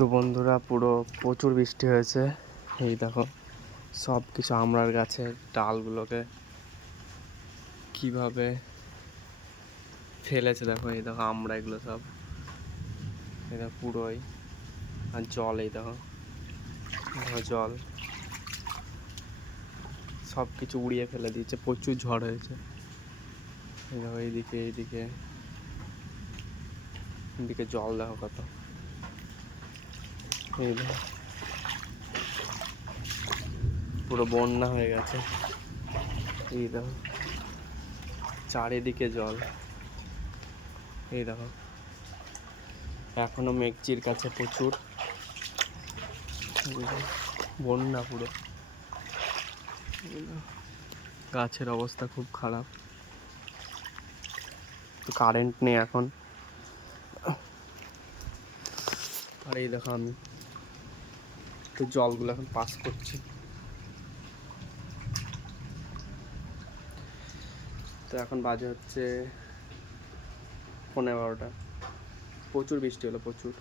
তো বন্ধুরা পুরো প্রচুর বৃষ্টি হয়েছে। এই দেখো সব কিছু আমড়ার গাছের ডালগুলোকে কিভাবে ফেলেছে, দেখো এই দেখো আমড়া এগুলো সব, এই দেখো পুরোই। আর জল, এই দেখো দেখো জল সব কিছু উড়িয়ে ফেলে দিয়েছে, প্রচুর ঝড় হয়েছে। এই দেখো এইদিকে এইদিকে এদিকে জল দেখো কত, এই দেখো পুরো বন্যা হয়ে গেছে। এই দেখো চারিদিকে জল, এই দেখো এখনো মেঘচির কাছে প্রচুর বন্যা পুরো। গাছের অবস্থা খুব খারাপ, তো কারেন্ট নেই এখন। আর এই দেখো আমি তো জলগুলো এখন পাস করছি। তো এখন বাজে হচ্ছে 11:30। প্রচুর বৃষ্টি হলো, প্রচুর।